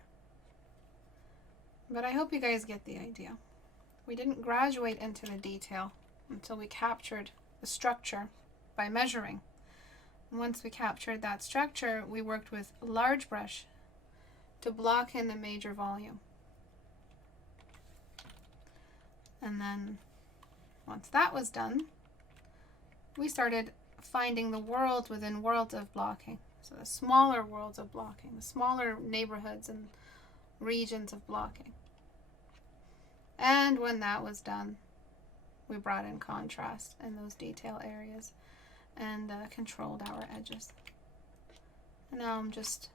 But I hope you guys get the idea. We didn't graduate into the detail until we captured the structure by measuring. And once we captured that structure, we worked with a large brush to block in the major volume. And then once that was done, we started finding the world within worlds of blocking. So the smaller worlds of blocking, the smaller neighborhoods and regions of blocking. And when that was done, we brought in contrast in those detail areas and controlled our edges. And now I'm just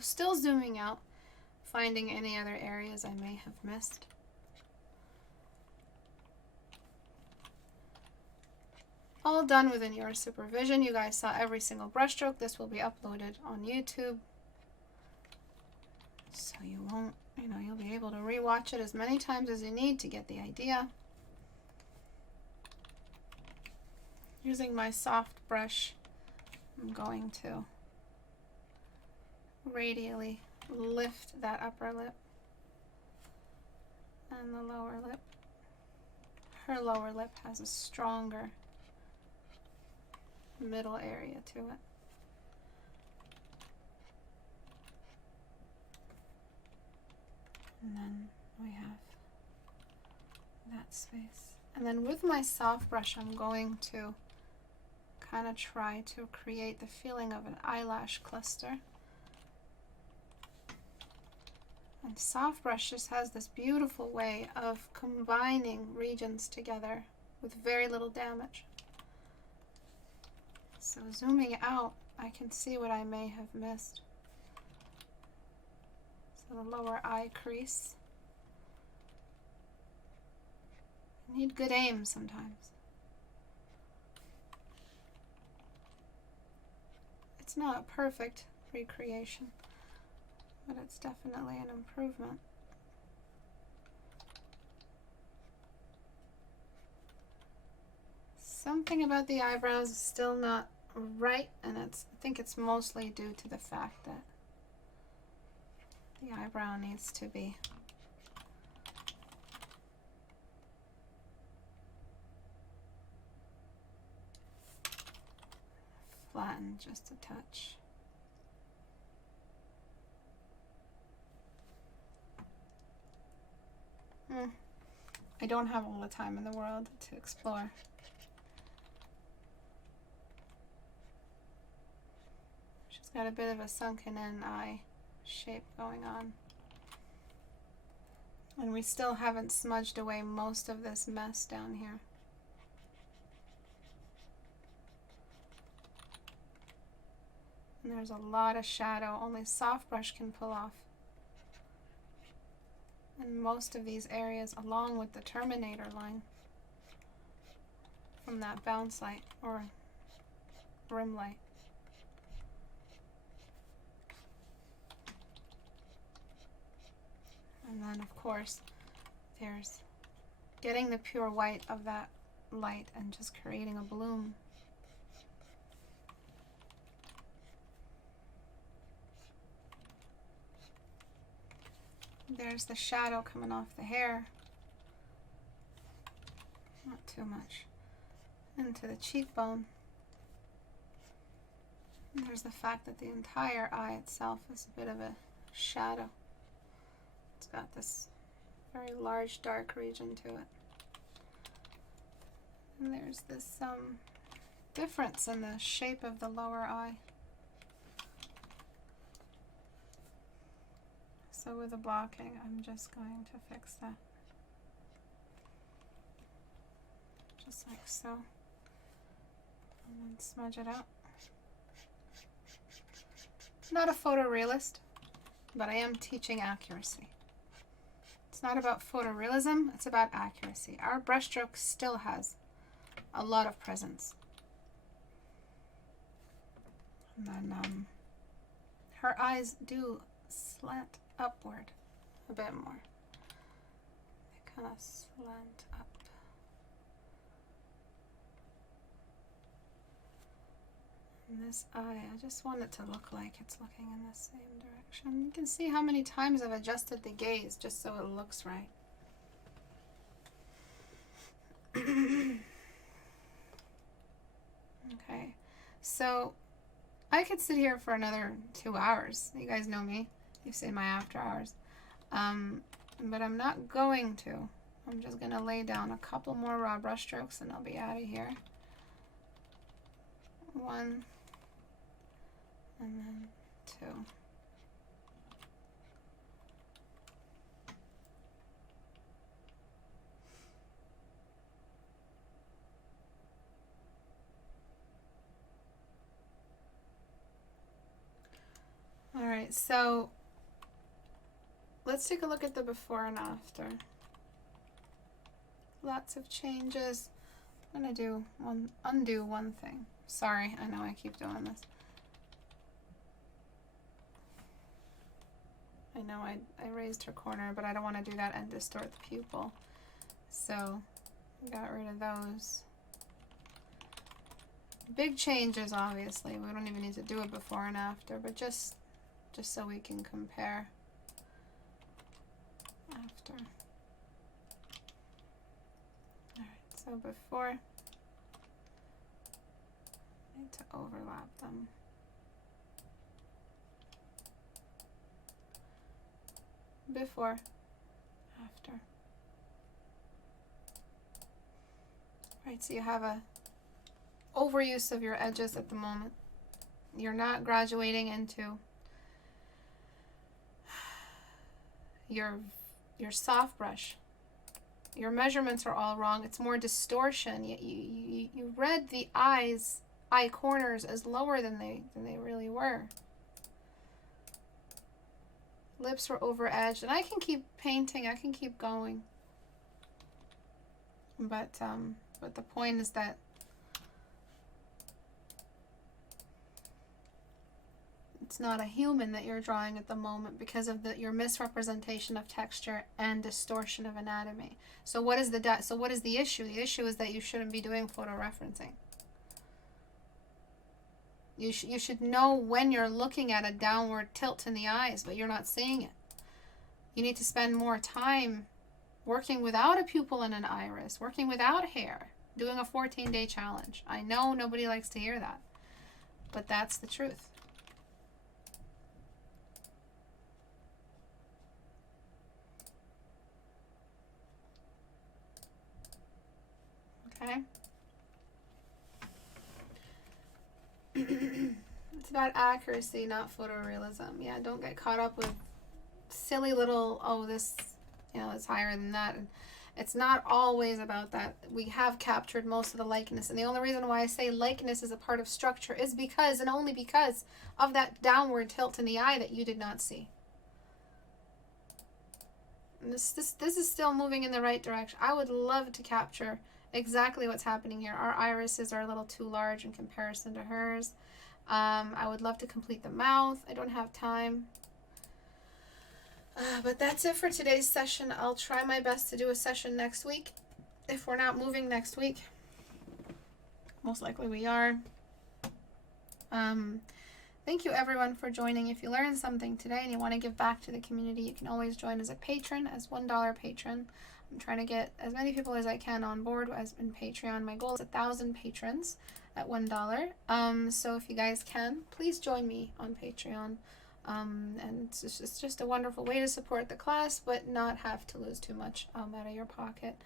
still zooming out, finding any other areas I may have missed. All done within your supervision. You guys saw every single brushstroke. This will be uploaded on YouTube. So you won't, you'll be able to rewatch it as many times as you need to get the idea. Using my soft brush, I'm going to radially lift that upper lip and the lower lip. Her lower lip has a stronger middle area to it. And then we have that space. And then with my soft brush, I'm going to kind of try to create the feeling of an eyelash cluster. And soft brush just has this beautiful way of combining regions together with very little damage. So zooming out, I can see what I may have missed. So the lower eye crease. I need good aim sometimes. It's not a perfect recreation, but it's definitely an improvement. Something about the eyebrows is still not right, and I think it's mostly due to the fact that the eyebrow needs to be flattened just a touch. I don't have all the time in the world to explore. She's got a bit of a sunken in eye shape going on. And we still haven't smudged away most of this mess down here. And there's a lot of shadow only soft brush can pull off. And most of these areas, along with the terminator line from that bounce light or rim light. And then of course there's getting the pure white of that light and just creating a bloom. There's the shadow coming off the hair. Not too much. into the cheekbone. And there's the fact that the entire eye itself is a bit of a shadow. It's got this very large dark region to it. And there's this difference in the shape of the lower eye. So with the blocking, I'm just going to fix that. Just like so. And then smudge it out. Not a photorealist, but I am teaching accuracy. It's not about photorealism, it's about accuracy. Our brushstroke still has a lot of presence. And then her eyes do slant upward a bit more. They kind of slant up. And this eye, I just want it to look like it's looking in the same direction. You can see how many times I've adjusted the gaze just so it looks right. Okay, so I could sit here for another 2 hours. You guys know me. You've seen my after hours. But I'm not going to. I'm just going to lay down a couple more raw brush strokes and I'll be out of here. 1 and then 2. All right, so let's take a look at the before and after. Lots of changes. I'm gonna undo one thing. Sorry, I know I keep doing this. I know I raised her corner, but I don't want to do that and distort the pupil. So I got rid of those. Big changes, obviously. We don't even need to do it before and after, but just so we can compare after. All right, so before, I need to overlap them. Before, after. Right, so you have a overuse of your edges at the moment. You're not graduating into your soft brush. Your measurements are all wrong. It's more distortion. You read the eye corners as lower than they really were. Lips were over edged, and I can keep painting. I can keep going. But the point is that it's not a human that you're drawing at the moment because of your misrepresentation of texture and distortion of anatomy. So what is the issue? The issue is that you shouldn't be doing photoreferencing. You should know when you're looking at a downward tilt in the eyes, but you're not seeing it. You need to spend more time working without a pupil and an iris, working without hair, doing a 14-day challenge. I know nobody likes to hear that, but that's the truth. Okay? It's about accuracy, not photorealism. Yeah, don't get caught up with silly little, oh, this, it's higher than that. And it's not always about that. We have captured most of the likeness. And the only reason why I say likeness is a part of structure is because, and only because, of that downward tilt in the eye that you did not see. And this is still moving in the right direction. I would love to capture exactly what's happening here. Our irises are a little too large in comparison to hers. I would love to complete the mouth. I don't have time. But that's it for today's session. I'll try my best to do a session next week. If we're not moving next week, most likely we are. thank you everyone for joining. If you learned something today and you want to give back to the community, you can always join as a patron, as $1 patron. I'm trying to get as many people as I can on board as in Patreon. My goal is 1,000 patrons at $1. So if you guys can, please join me on Patreon. And it's just a wonderful way to support the class, but not have to lose too much out of your pocket.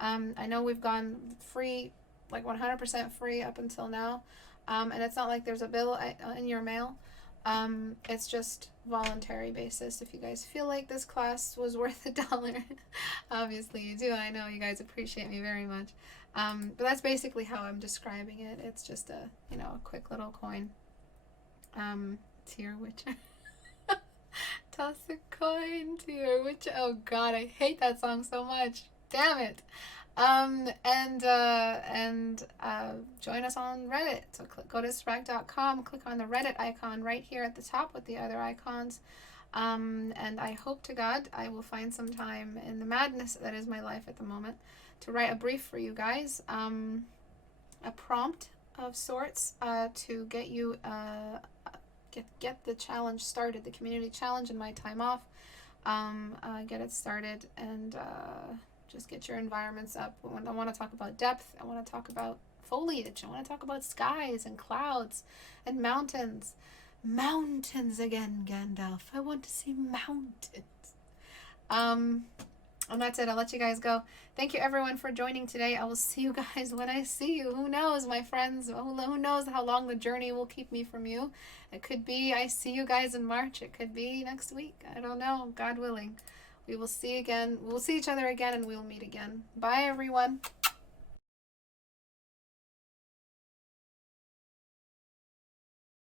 I know we've gone free, like 100% free up until now. And it's not like there's a bill in your mail. It's just voluntary basis. If you guys feel like this class was worth $1, obviously you do. I know you guys appreciate me very much. But that's basically how I'm describing it. It's just a, a quick little coin. To your witcher. Toss a coin to your witcher. Oh God, I hate that song so much. Damn it. Join us on Reddit. So go to Istebrak.com, click on the Reddit icon right here at the top with the other icons. And I hope to God I will find some time in the madness that is my life at the moment to write a brief for you guys, a prompt of sorts, to get you get the challenge started, the community challenge in my time off. Get it started and just get your environments up. I want to talk about depth. I want to talk about foliage. I want to talk about skies and clouds and mountains. Mountains again, Gandalf. I want to see mountains. And that's it. I'll let you guys go. Thank you everyone for joining today. I will see you guys when I see you. Who knows, my friends? Who knows how long the journey will keep me from you? It could be I see you guys in March. It could be next week. I don't know. God willing. We will see again. We'll see each other again and we'll meet again. Bye everyone.